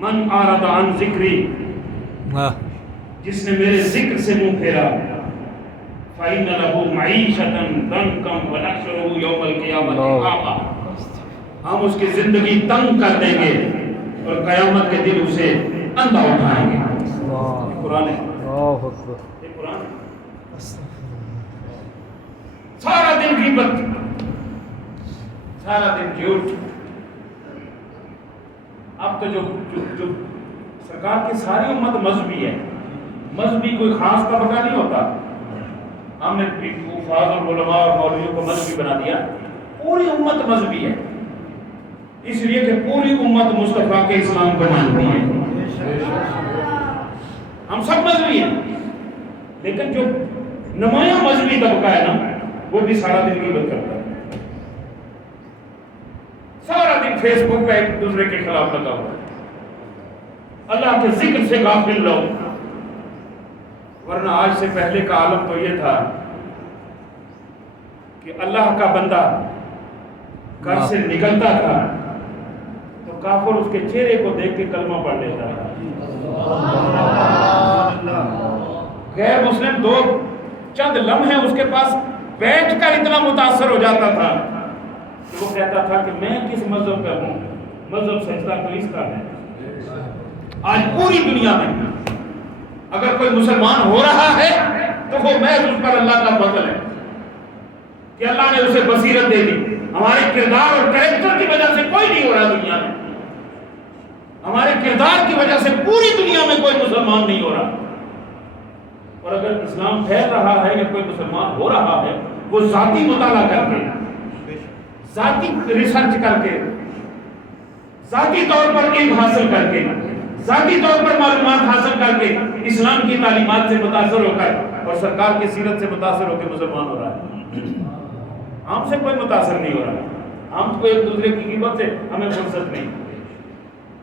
من اعرض عن ذکری، جس نے میرے ذکر سے منہ پھیرا، فإن له معیشۃ ضنکا ونحشرہ یوم القیامۃ اعمی، ہم اس کی زندگی تنگ کر دیں گے اور قیامت کے دن اسے اندھا اٹھائیں گے۔ یہ قرآن ہے، یہ قرآن ہے۔ سارا دن غیبت، سارا دن جھوٹ۔ اب تو جو سرکار کی ساری امت مذہبی ہے، مذہبی کوئی خاص طبقہ نہیں ہوتا۔ ہم نے حفاظ اور علماء اور مولویوں کو مذہبی بنا دیا، پوری امت مذہبی ہے، اس لیے کہ پوری امت مصطفیٰ کے اسلام کو مانتی ہے۔ ہم سب مذہبی ہیں، لیکن جو نمایاں مذہبی طبقہ ہے نا، وہ بھی سارا دن غیبت کرتا ہے، سارا دن فیس بک پہ ایک دوسرے کے خلاف لگا ہوا ہے، اللہ کے ذکر سے غافل لوگ۔ ورنہ آج سے پہلے کا عالم تو یہ تھا کہ اللہ کا بندہ گھر سے نکلتا تھا تو کافر اس کے چہرے کو دیکھ کے کلمہ پڑھ لیتا تھا۔ غیر مسلم دو چند لمحے اس کے پاس بیٹھ کر اتنا متاثر ہو جاتا تھا کہ وہ کہتا تھا کہ میں کس مذہب پہ ہوں، مذہب سجدہ تو اس کا ہے۔ آج پوری دنیا میں اگر کوئی مسلمان ہو رہا ہے تو وہ محض اس پر اللہ کا فضل ہے کہ اللہ نے اسے بصیرت دے دی۔ ہمارے کردار اور کریکٹر کی وجہ سے کوئی نہیں ہو رہا دنیا میں، ہمارے کردار کی وجہ سے پوری دنیا میں کوئی مسلمان نہیں ہو رہا۔ اور اگر اسلام پھیل رہا ہے یا کوئی مسلمان ہو رہا ہے، وہ ذاتی مطالعہ کر کے، ذاتی ریسرچ کر کے، ذاتی طور پر علم حاصل کر کے، ذاتی طور پر معلومات حاصل کر کے، اسلام کی تعلیمات سے متاثر ہو کر اور سرکار کی سیرت سے متاثر ہو کے مسلمان ہو رہا ہے۔ ہم سے کوئی متاثر نہیں ہو رہا، ہم کو ایک دوسرے کی غیبت سے ہمیں فرصت نہیں۔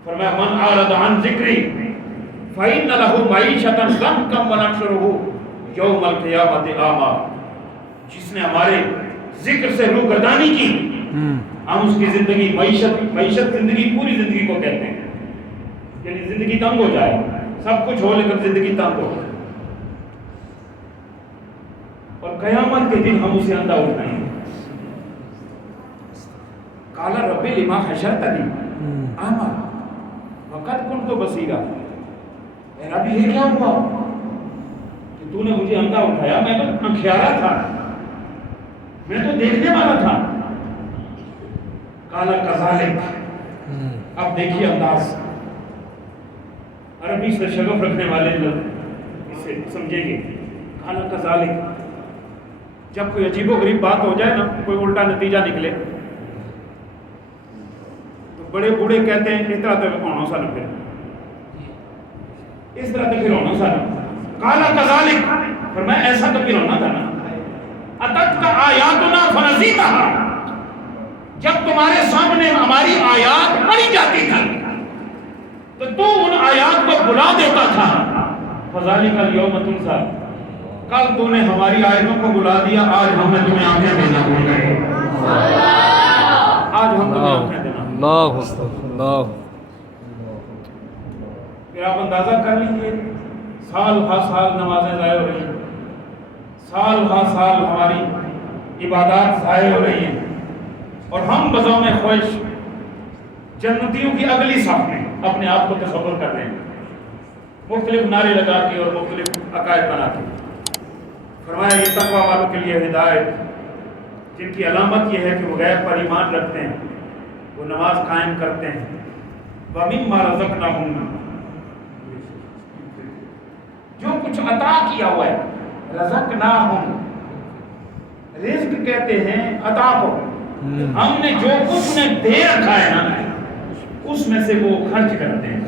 فرمایا من اعرض عن ذکری فإن له معیشۃ ضنکا ونحشرہ یوم القیامۃ اعمی، جس نے ہمارے ذکر سے روگردانی کی، ہم اس کی زندگی معیشت زندگی پوری زندگی کو کہتے ہیں، یعنی زندگی تنگ ہو جائے، سب کچھ ہو لیکن زندگی تنگ ہو، اور قیامت کے دن ہم اسے اندھا اٹھائیں گے۔ قال رب لما حشرتنی اعمی وقد کنت بصیرا، اے رب یہ کیا ہوا کہ تو نے مجھے اندھا اٹھایا، میں تو انکھیارا تھا، میں تو دیکھنے والا تھا۔ قال کذالک، اب دیکھیے انداز، عربی سے شغف رکھنے والے لوگ اسے سمجھیں گے۔ قال کذالک، جب کوئی عجیب و غریب بات ہو جائے نا، کوئی الٹا نتیجہ نکلے تو بڑے بوڑھے کہتے ہیں اس طرح تو ہونا سا نہ، پھر اس طرح تو پھر ہونا سا نہ۔ قال کذالک، فرمایا ایسا تو پھر ہونا تھا نا۔ اتتک آیاتنا فنسیتها، جب تمہارے سامنے ہماری آیات پڑھی جاتی تھی تو تو ان آیات کو بلا دیتا تھا۔ فذالک الیوم تنسی، کل تو نے ہماری آیتوں کو بلا دیا، آج ہم نے تمہیں آنکھیں دینا بھول گئے، آج ہم تمہیں آنکھیں دینا۔ اللہ، پھر آپ اندازہ کر لیجیے، سال ہر سال نمازیں ضائع ہو رہی ہیں، سال ہر سال ہماری عبادات ضائع ہو رہی ہیں، اور ہم بزوم خواہش جنتیوں کی اگلی صف میں اپنے آپ کو تصور کر رہے ہیں، مختلف نعرے لگا کے اور مختلف عقائد بنا کے۔ فرمایا یہ تقویٰ والوں کے لیے ہدایت، جن کی علامت یہ ہے کہ وہ غیب پر ایمان رکھتے ہیں، وہ نماز قائم کرتے ہیں، وَمِمَّا رَزَقْنَاهُمْ، جو کچھ عطا کیا ہوا ہے، رزقناہم، رزق کہتے ہیں عطا کو، ہم نے جو کچھ انہیں دے رکھا ہے نا، اس میں سے وہ خرچ کرتے ہیں۔